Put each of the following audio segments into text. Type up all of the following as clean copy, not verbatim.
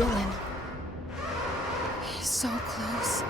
Dylan. He's so close.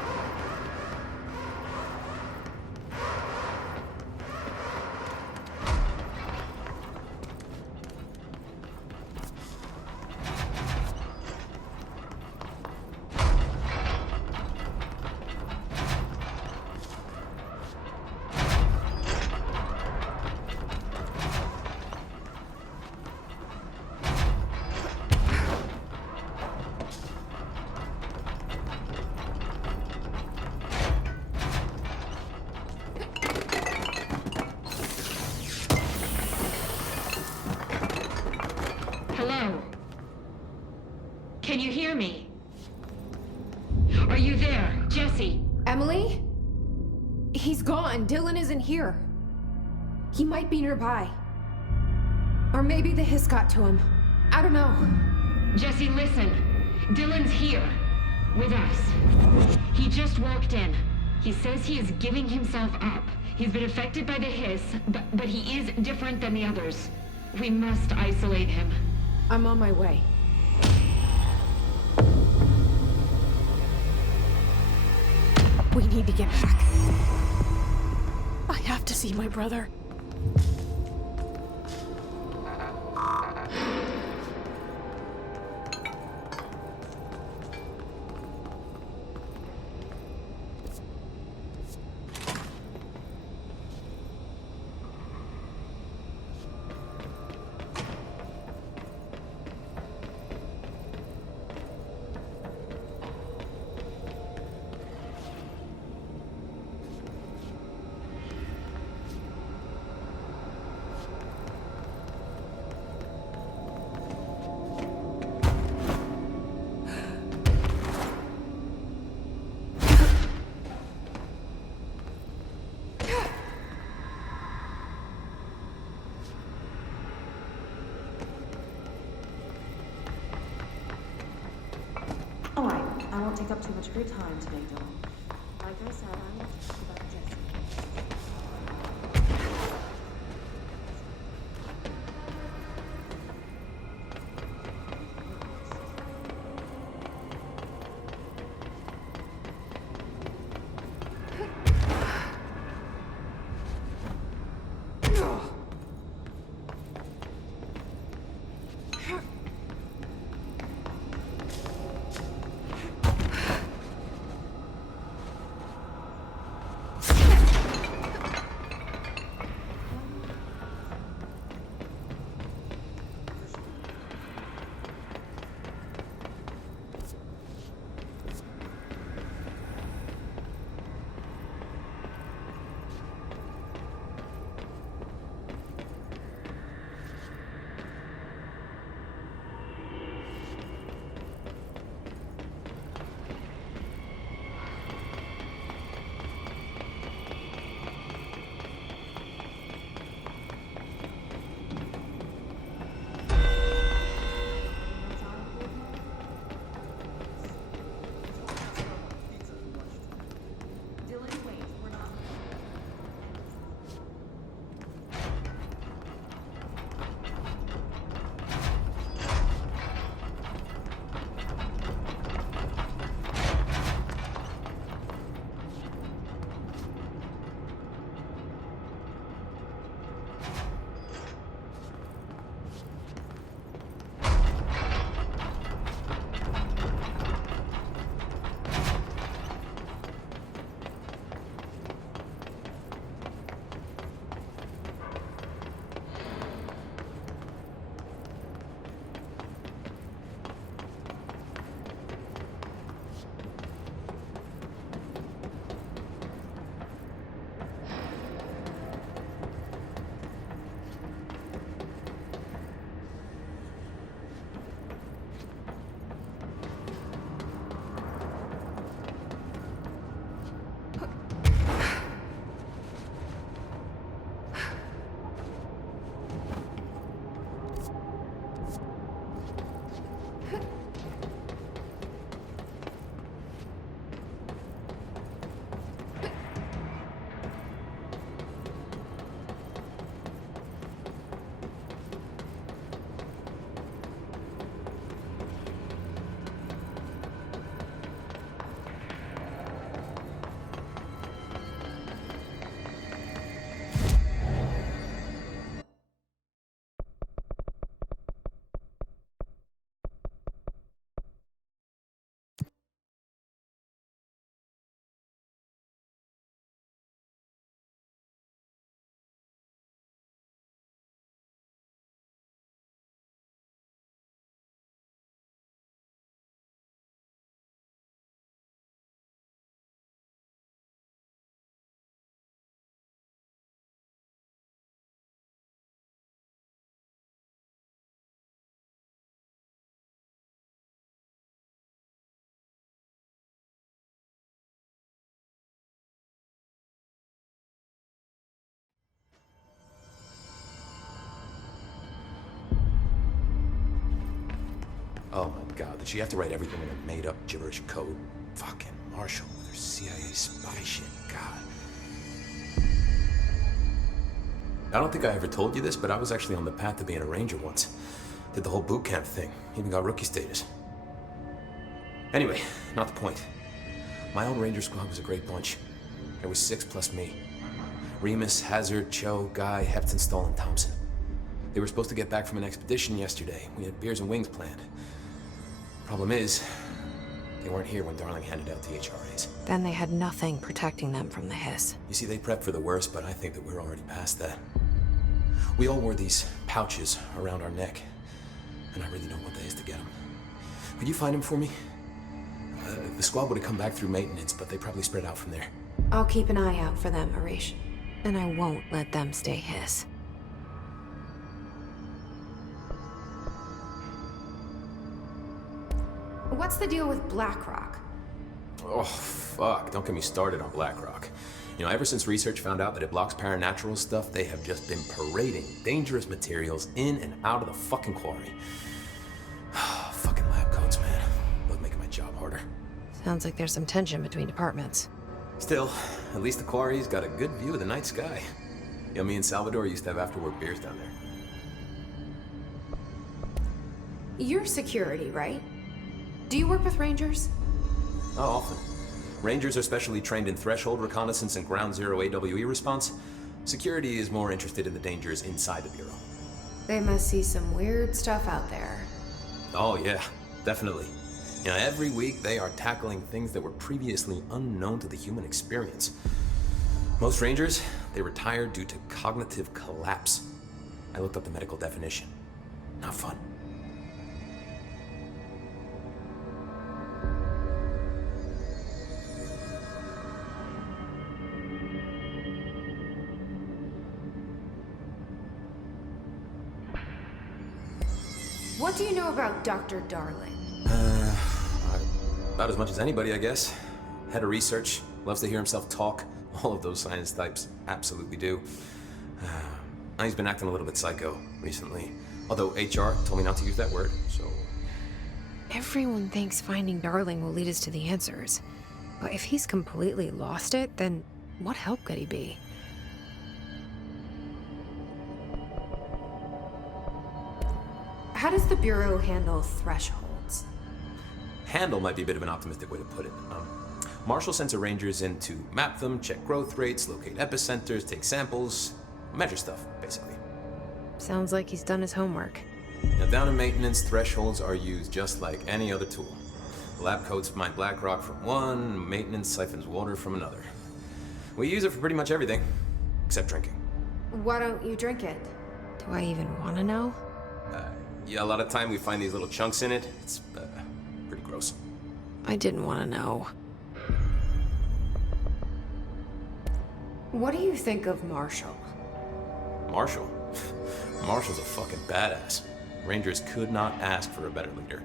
Hello? Can you hear me? Are you there, Jesse? Emily? He's gone. Dylan isn't here. He might be nearby. Or maybe the hiss got to him. I don't know. Jesse, listen. Dylan's here. With us. He just walked in. He says he is giving himself up. He's been affected by the hiss, but he is different than the others. We must isolate him. I'm on my way. We need to get back. I have to see my brother. Alright, I won't take up too much of your time today, Dylan. Like I said, I want to talk about Jesse. Oh my god, did she have to write everything in a made-up gibberish code? Fucking Marshall with her CIA spy shit, god. I don't think I ever told you this, but I was actually on the path to being a ranger once. Did the whole boot camp thing, even got rookie status. Anyway, not the point. My old ranger squad was a great bunch. There was 6 plus me. Remus, Hazard, Cho, Guy, Hefton, Stoll, and Thompson. They were supposed to get back from an expedition yesterday. We had beers and wings planned. Problem is, they weren't here when Darling handed out the HRAs. Then they had nothing protecting them from the hiss. You see, they prepped for the worst, but I think that we're already past that. We all wore these pouches around our neck, and I really don't want the hiss to get them. Could you find them for me? The squad would have come back through maintenance, but they probably spread out from there. I'll keep an eye out for them, Arish. And I won't let them stay hiss. What's the deal with BlackRock? Oh, fuck. Don't get me started on BlackRock. You know, ever since research found out that it blocks paranatural stuff, they have just been parading dangerous materials in and out of the fucking quarry. Fucking lab coats, man. Love making my job harder. Sounds like there's some tension between departments. Still, at least the quarry's got a good view of the night sky. You know, me and Salvador used to have after-work beers down there. You're security, right? Do you work with Rangers? Oh, often. Rangers are specially trained in threshold reconnaissance and ground zero AWE response. Security is more interested in the dangers inside the Bureau. They must see some weird stuff out there. Oh yeah, definitely. You know, every week they are tackling things that were previously unknown to the human experience. Most Rangers, they retire due to cognitive collapse. I looked up the medical definition. Not fun. What do you know about Dr. Darling? About as much as anybody, I guess. Head of research, loves to hear himself talk. All of those science types absolutely do. He's been acting a little bit psycho recently. Although HR told me not to use that word, so... Everyone thinks finding Darling will lead us to the answers. But if he's completely lost it, then what help could he be? How does the Bureau handle thresholds? Handle might be a bit of an optimistic way to put it. Marshall sends her rangers in to map them, check growth rates, locate epicenters, take samples, measure stuff, basically. Sounds like he's done his homework. Now, down in maintenance, thresholds are used just like any other tool. The lab coats mine black rock from one, maintenance siphons water from another. We use it for pretty much everything, except drinking. Why don't you drink it? Do I even want to know? Yeah, a lot of time we find these little chunks in it. It's pretty gross. I didn't want to know. What do you think of Marshall? Marshall? Marshall's a fucking badass. Rangers could not ask for a better leader.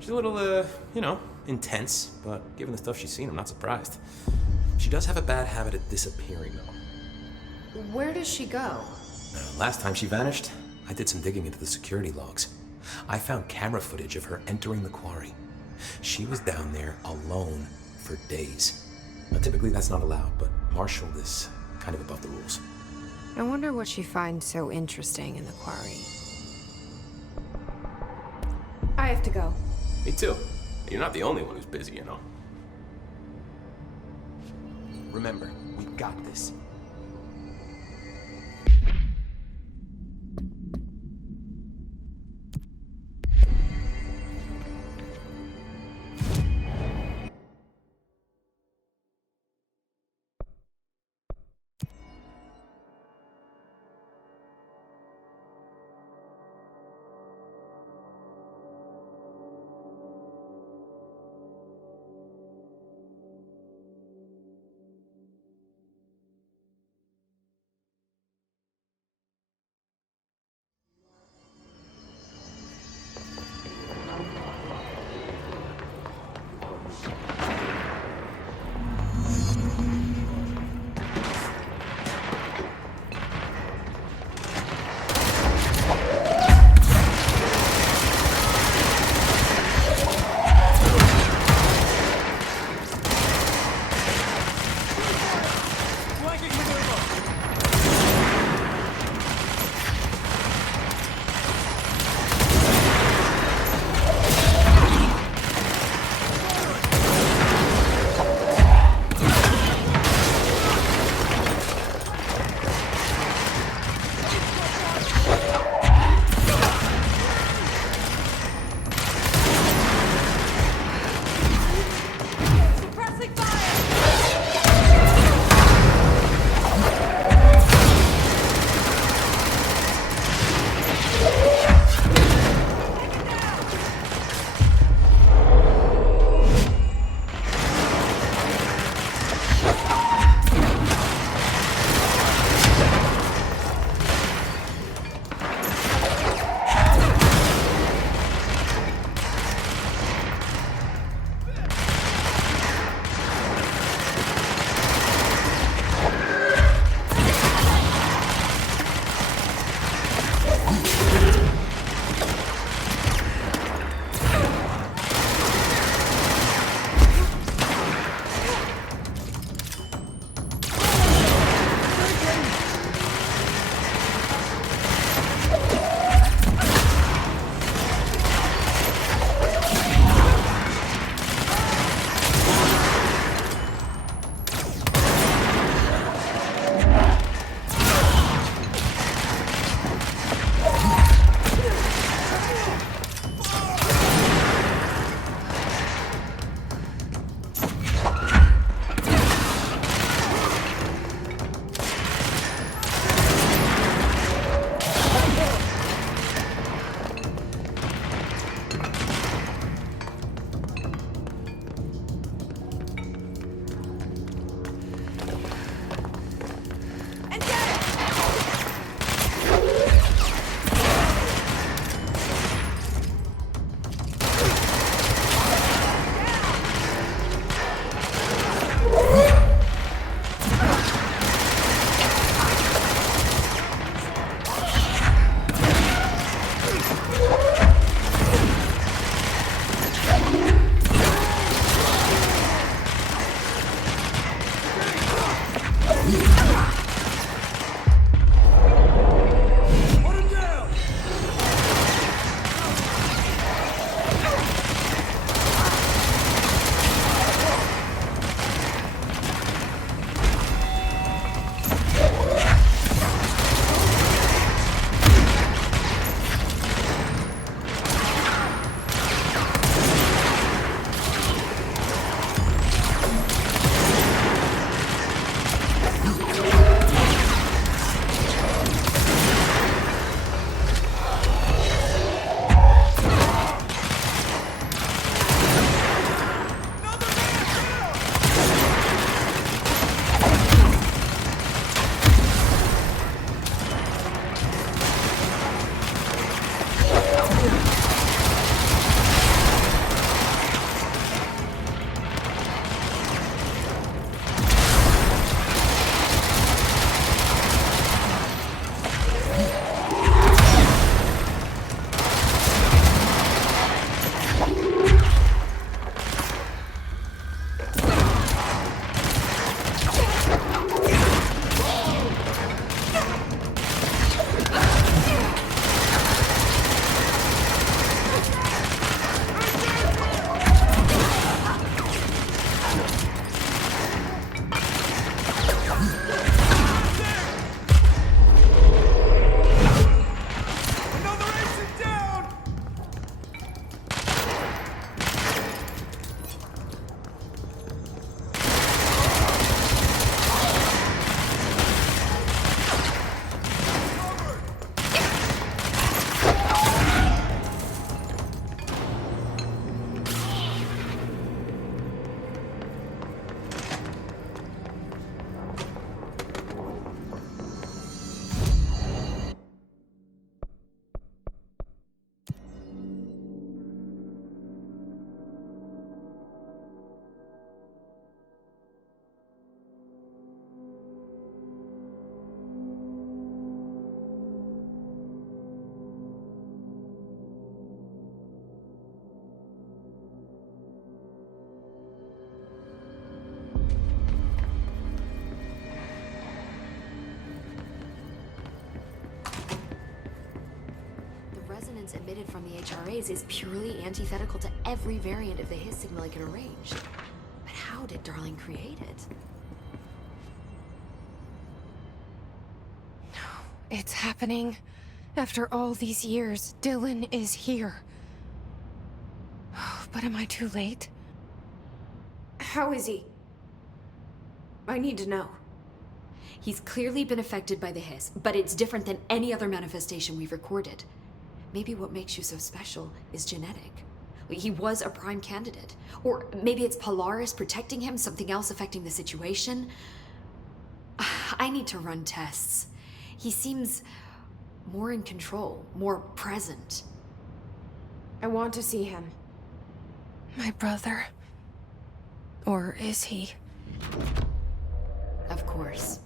She's a little, you know, intense, but given the stuff she's seen, I'm not surprised. She does have a bad habit of disappearing, though. Where does she go? Last time she vanished, I did some digging into the security logs. I found camera footage of her entering the quarry. She was down there alone for days. Now, typically that's not allowed, but Marshall is kind of above the rules. I wonder what she finds so interesting in the quarry. I have to go. Me too. You're not the only one who's busy, you know. Remember, we got this. resonance emitted from the HRAs is purely antithetical to every variant of the Hiss signal it can arrange. But how did Darling create it? It's happening. After all these years, Dylan is here. But am I too late? How is he? I need to know. He's clearly been affected by the Hiss, but it's different than any other manifestation we've recorded. Maybe what makes you so special is genetic. He was a prime candidate. Or maybe it's Polaris protecting him, something else affecting the situation. I need to run tests. He seems more in control, more present. I want to see him. My brother. Or is he? Of course.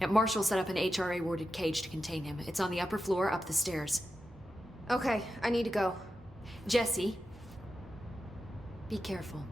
Now, Marshall set up an HRA-warded cage to contain him. It's on the upper floor, up the stairs. Okay, I need to go. Jesse, be careful.